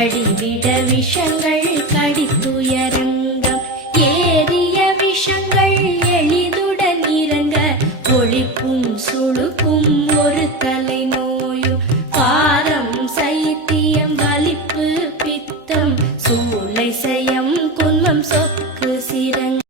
கடிவிட விஷங்கள் கடித்துயரங்கம் ஏறிய விஷங்கள் எளிதுடன் இறங்க ஒளிப்பும் சுழுப்பும் ஒரு தலை நோயும் பாரம் சைத்தியம் வலிப்பு பித்தம் சூளை சயம் குன்மம் சொக்கு சிரங்க